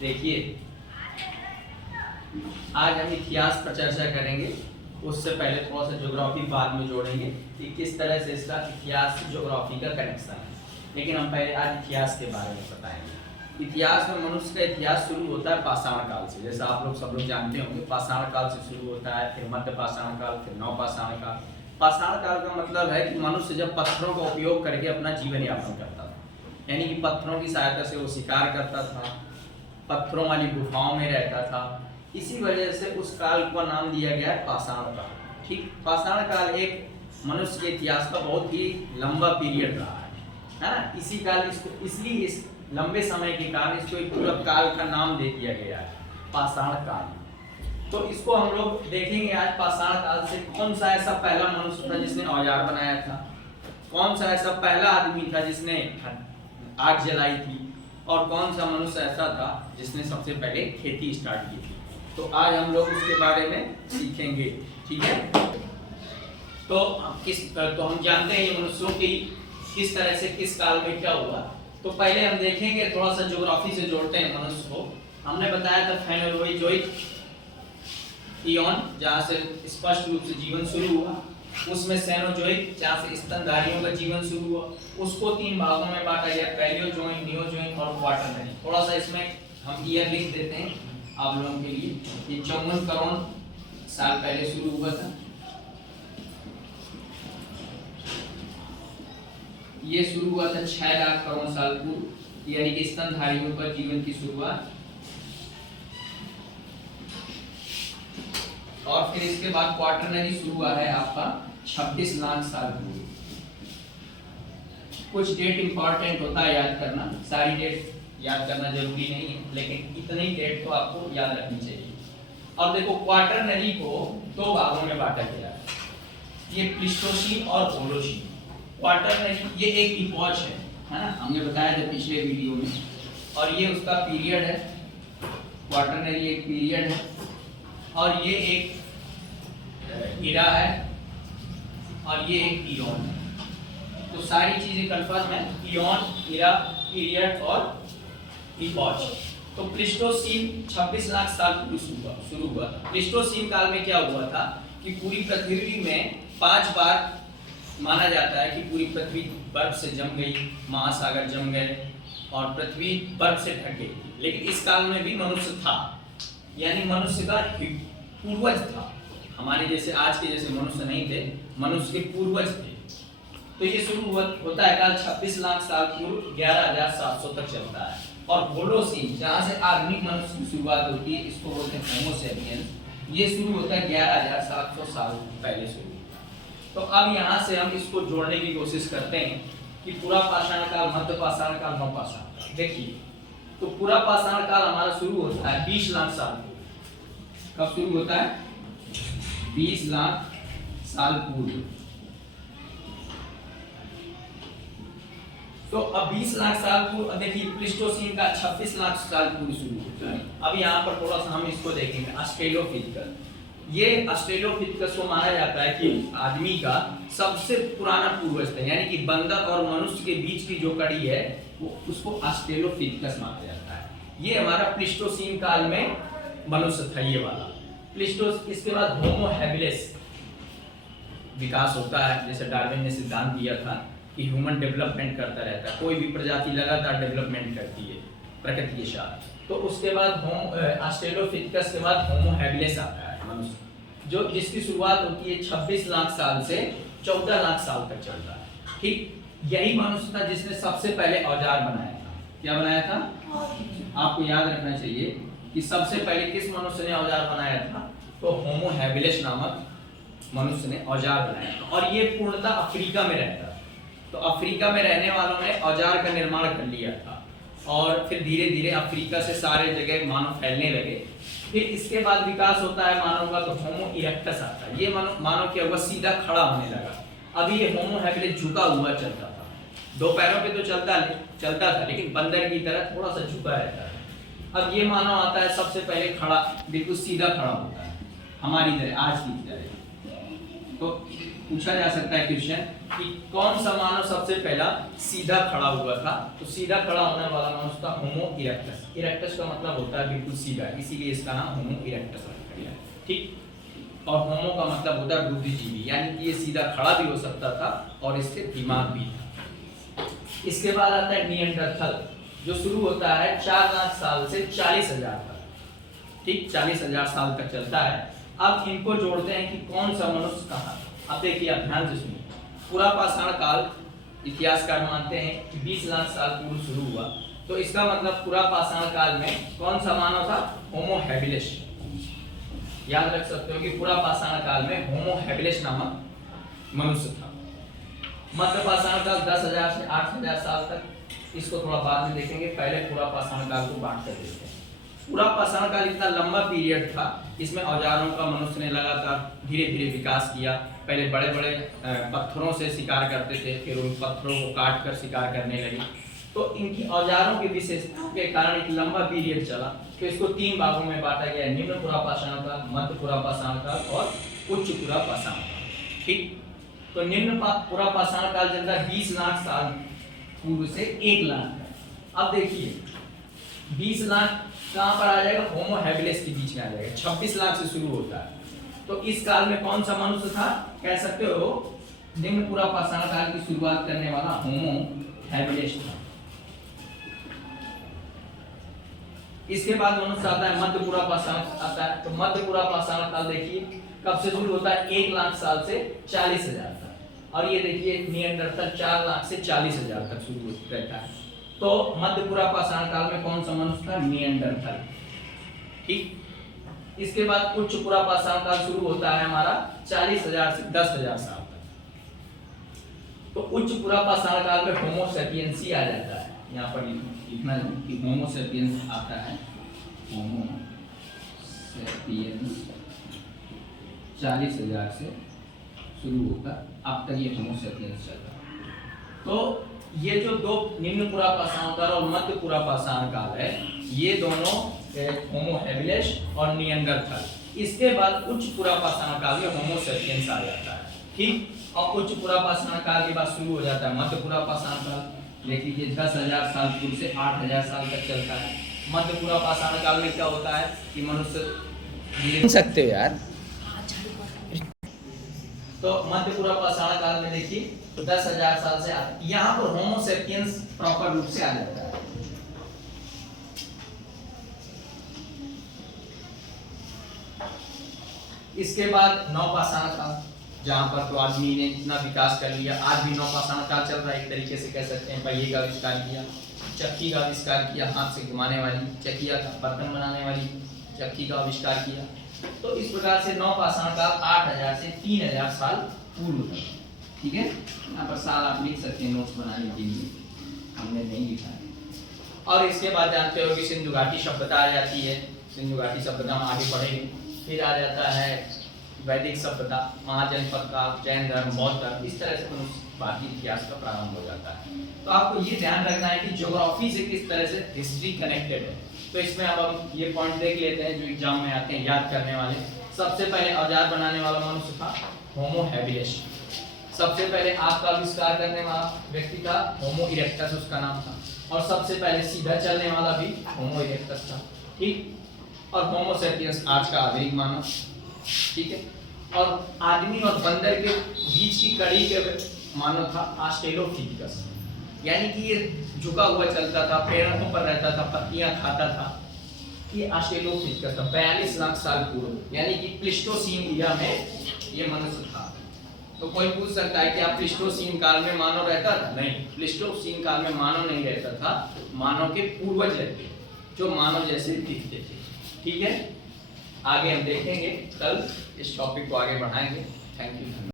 देखिए, आज हम इतिहास पर चर्चा करेंगे। उससे पहले थोड़ा सा ज्योग्राफी बाद में जोड़ेंगे कि किस तरह से इसका इतिहास से ज्योग्राफी का कनेक्शन है। लेकिन हम पहले आज इतिहास के बारे में बताएंगे। इतिहास में मनुष्य का इतिहास शुरू होता है पाषाण काल से। जैसा आप लोग सब लोग जानते होंगे, पाषाण काल से शुरू होता है, फिर मध्य पाषाण काल, फिर नवपाषाण काल। पाषाण काल का मतलब है कि मनुष्य जब पत्थरों का उपयोग करके अपना जीवन यापन करता था, यानी कि पत्थरों की सहायता से वो शिकार करता था, पत्थरों वाली गुफाओं में रहता था। इसी वजह से उस काल को नाम दिया गया है पाषाण काल। ठीक, पाषाण काल एक मनुष्य के इतिहास का बहुत ही लंबा पीरियड रहा है ना। इसी काल इसको इसलिए इस लंबे समय के कारण इसको एक पूरा काल का नाम दे दिया गया है, पाषाण काल। तो इसको हम लोग देखेंगे आज। पाषाण काल से कौन सा ऐसा पहला मनुष्य था जिसने औजार बनाया था, कौन सा ऐसा पहला आदमी था जिसने आग जलाई थी, और कौन सा मनुष्य ऐसा था जिसने सबसे पहले खेती स्टार्ट की थी। तो आज हम लोग उसके बारे में सीखेंगे, ठीक है। तो हम जानते हैं ये मनुष्यों की किस तरह से किस काल में क्या हुआ। तो पहले हम देखेंगे, थोड़ा सा ज्योग्राफी से जोड़ते हैं मनुष्य को। हमने बताया था फेनोरोइक इयॉन, जहाँ से स्पष्ट रूप से जीवन शुरू हुआ। उसमें सेनोजोइक, जहाँ से स्तनधारियों का जीवन शुरू हुआ। उसको 3 भागों में बांटा गया, पैलियोजोइक, नियोजोइक और क्वाटरनरी। थोड़ा सा इसमें हम ईयर लिख देते हैं आप लोगों के लिए। ये 54 करोड़ साल पहले शुरू हुआ था। ये शुरू हुआ था 6 लाख करोड़ साल पूर्व, यानी कि स्तनधारियों का जीवन की शुरुआत। और फिर इसके बाद क्वाटरनरी शुरू हुआ है आपका 26 लाख साल पूर्व। कुछ डेट इंपॉर्टेंट होता है याद करना, सारी डेट याद करना जरूरी नहीं है, लेकिन इतनी डेट तो आपको याद रखनी चाहिए। और देखो, क्वाटरनरी को 2 भागों में बांटा गया है, ये प्लीस्टोसीन और होलोसीन। क्वाटरनरी ये एक इपॉच है ना, हमने बताया था पिछले वीडियो में। और ये उसका पीरियड है, क्वाटरनरी एक पीरियड है, और ये एक इरा है, और ये एक इयॉन है। तो सारी चीजें कंफर्म है, इयॉन, इरा, पीरियड और इपॉच। तो प्लीस्टोसीन 26 लाख साल पूर्व शुरू हुआ था। प्लीस्टोसीन काल में क्या हुआ था कि पूरी पृथ्वी में 5 बार माना जाता है कि पूरी पृथ्वी बर्फ से जम गई, महासागर जम गए और पृथ्वी बर्फ से ढक गई। लेकिन इस काल में भी मनुष्य था, यानी मनुष्य का पूर्वज था। हमारे जैसे आज के जैसे मनुष्य नहीं थे, मनुष्य के पूर्वज थे। तो ये शुरू होता है काल 26 लाख साल पूर्व, 11,700 तक चलता है। और होलोसीन, जहाँ से आधुनिक मनुष्य की शुरुआत होती है, इसको बोलते हैं होमो सेपियंस। ये शुरू होता है 11,700 साल पहले शुरू होता है। तो अब यहाँ से हम इसको जोड़ने की कोशिश करते हैं कि पूरा पाषाण काल, मध्य पाषाण काल, नवपाषाण काल। देखिए, तो पूरा पाषाण काल हमारा शुरू होता है 20 लाख साल पूर्व। कब शुरू होता है? 20 लाख साल पूर्व। तो अब 20 लाख साल पूर्व, देखिए प्लीस्टोसीन का 26 लाख साल पूर्व शुरू होता है। अब यहाँ पर थोड़ा सा हम इसको देखेंगे, ऑस्ट्रेलोपिथेकस। ये ऑस्ट्रेलोपिथेकस को माना जाता है कि आदमी का सबसे पुराना पूर्वज था, यानी कि बंदर और मनुष्य के बीच की जो कड़ी है वो उसको ऑस्ट्रेलोपिथेकस माना जाता है। ये हमारा प्लीस्टोसीन काल में मनुष्य था, ये वाला प्लीस्टोस। इसके बाद होमो हैबिलिस विकास होता है, जैसे डार्विन ने सिद्धांत दिया था कि ह्यूमन डेवलपमेंट करता रहता है, कोई भी प्रजाति लगातार डेवलपमेंट करती है प्रकृति के साथ। तो उसके बाद ऑस्ट्रेलोपिथेकस के बाद होमो हैबिलिस आता है मनुष्य, जो जिसकी शुरुआत होती है 26 लाख साल से 14 लाख साल तक चलता है। ठीक, यही मनुष्य था जिसने सबसे पहले औजार बनाया था। क्या बनाया था? आपको याद रखना चाहिए कि सबसे पहले किस मनुष्य ने औजार बनाया था? तो होमो हैबिलिस नामक मनुष्य ने औजार बनाया था। और ये पूर्णतः अफ्रीका में रहता था। तो अफ्रीका में रहने वालों ने औजार का निर्माण कर लिया था, और फिर धीरे धीरे अफ्रीका से सारे जगह मानव फैलने लगे। फिर इसके बाद विकास होता है मानव का, तो होमो इरेक्टस आता है। ये मानव क्या हुआ? सीधा खड़ा होने लगा। अभी ये होमो हैबिलिस झुका हुआ चलता था, 2 पैरों पे तो चलता था, लेकिन बंदर की तरह थोड़ा सा झुका रहता है। अब ये मानव आता है, सबसे पहले खड़ा, बिल्कुल सीधा खड़ा होता है, हमारी तरह, आज की तरह। तो पूछा जा सकता है क्वेश्चन कि कौन सा मानव सबसे पहला सीधा खड़ा हुआ था? तो सीधा खड़ा होने वाला मनुष्य था होमो इरेक्टस। इरेक्टस का मतलब होता है बिल्कुल सीधा, इसीलिए इसका नाम होमो इरेक्टस रखा गया, ठीक। और होमो का मतलब होता है बुद्धिजीवी, यानी कि ये सीधा खड़ा भी हो सकता था और इसके दिमाग भी था। इसके बाद आता है निएंडरथल, जो शुरू होता है 4 लाख साल से 40,000 तक, ठीक, 40,000 साल तक चलता है। अब इनको जोड़ते हैं कि कौन सा मनुष्य कहाँ। अब देखिए, आप ध्यान से सुनिए। पुरापाषाण काल इतिहासकार मानते हैं कि 20 लाख साल पूर्व शुरू हुआ, तो इसका मतलब पुरापाषाण काल में कौन सा मानव था? Homo habilis. याद रख सकते हो कि पुरापाषाण काल में होमो हैबिलिस नामक मनुष्य था। मध्यपाषाण काल 10,000 से 8,000 साल तक, इसको थोड़ा बाद में देखेंगे, पहले पुरापाषाण काल को बांट कर देखते हैं। पुरापाषाण काल इतना लंबा पीरियड था, इसमें औजारों का मनुष्य ने लगातार धीरे धीरे विकास किया। पहले बड़े बड़े पत्थरों से शिकार करते थे, फिर उन पत्थरों को काट कर शिकार करने लगे। तो इनकी औजारों की विशेषताओं के कारण एक लंबा पीरियड चला। तो इसको 3 भागों में बांटा गया, निम्न पुरापाषाण काल, मध्य पुरापाषाण काल और उच्च पुरापाषाण काल, ठीक। तो निम्न पुरापाषाण काल चलता है 20 लाख साल पूर्व से 1 लाख। अब देखिए 20 लाख कहाँ पर आ जाएगा? होमो हैबिलिस के बीच में आ जाएगा। 26 लाख से शुरू होता है। तो इस काल में कौन सा मनुष्य था? कह सकते हो निम्न पुरापाषाण काल की शुरुआत करने वाला होमो हैबिलिस था। इसके बाद मनुष्य आता है मध्य पुरापाषाण आता है। तो मध्य पुरापाषाण काल देखिए कब से शुरू होता है? 1 लाख साल से 40,000 तक। और ये देखिए निएंडरथल 4 लाख से 40,000 तक शुरू रहता है। तो मध्य पुरापाषाण काल में कौन सा मनुष्य था? निएंडरथल, ठीक। इसके बाद उच्च पुरापाषाण काल शुरू होता है हमारा 40,000 से 10,000 साल तक। तो उच्च पुरापाषाण काल में होमो सैपियंस आ जाता है। यहाँ पर लिखना है कि होमो सैपियंस आता है। होमो सैपियंस 40,000 से शुरू होता, अब तक ये होमो सैपियंस चल रहा है। तो ये जो दो निम्न पुरापाषाण काल और मध्य पुरापाषाण काल है, ये दोनों होमो हैबिलिस और निएंडरथल। इसके बाद उच्च पुरापाषाण काल में होमो सैपियंस आ जाता है, ठीक। और उच्च पुरापाषाण काल के बाद शुरू हो जाता है मध्य पुरापाषाण काल। देखिए 10,000 साल पूर्व से 8,000 साल तक चलता है। मध्य पुरापाषाण काल में क्या होता है कि मनुष्य सकते हो यार। तो मध्य पुरापाषाण काल में देखिए 10,000 साल से यहाँ पर होमो सैपियंस प्रॉपर रूप से आ जाता है। इसके बाद नवपाषाण काल, जहाँ पर तो आदमी ने इतना विकास कर लिया। आज भी नवपाषाण काल चल रहा है, एक तरीके से कह सकते हैं। पहिए का आविष्कार किया, चक्की का आविष्कार किया, हाथ से घुमाने वाली चक्किया का, बर्तन बनाने वाली चक्की का आविष्कार किया। तो इस प्रकार से नवपाषाण काल 8,000 से 3,000 साल पूर्व था, ठीक है। यहाँ पर साल आप लिख सकते हैं नोट्स बनाने के लिए, हमने नहीं लिखा है। और इसके बाद जानते हो कि सिंधु घाटी सभ्यता आ जाती है। सिंधु घाटी सभ्यता में आगे बढ़ेंगे। फिर आ जाता है वैदिक सभ्यता, महाजनपद काल, जैन धर्म, बौद्ध धर्म। इस तरह से भारतीय इतिहास का प्रारंभ हो जाता है। तो आपको ये ध्यान रखना है कि ज्योग्राफी से किस तरह से हिस्ट्री कनेक्टेड है। तो इसमें अब हम ये पॉइंट देख लेते हैं जो एग्जाम में आते हैं याद करने वाले। सबसे पहले औजार बनाने वाला मनुष्य था होमो हैबिलिस। सबसे पहले आग का आविष्कार करने वाला व्यक्ति था होमो इरेक्टस, उसका नाम था। और सबसे पहले सीधा चलने वाला भी होमो इरेक्टस था, ठीक। और होमो सैपियंस आज का आधुनिक मानव, ठीक है। और आदमी और बंदर के बीच की कड़ी के मानव था ऑस्ट्रेलोपिथेकस, यानी कि ये झुका हुआ चलता था, पेड़ों पर रहता था, पत्तियां खाता था। ये ऑस्ट्रेलोपिथेकस था 42 लाख साल पूर्व, यानी कि प्लीस्टोसीन एरा में ये मनुष्य था। तो कोई पूछ सकता है कि आप प्लीस्टोसीन काल में मानव रहता था? नहीं, प्लीस्टोसीन काल में मानव नहीं रहता था, मानव के पूर्वज रहते जो मानव जैसे दिखते थे, ठीक है। आगे हम देखेंगे, कल इस टॉपिक को आगे बढ़ाएंगे। Thank you.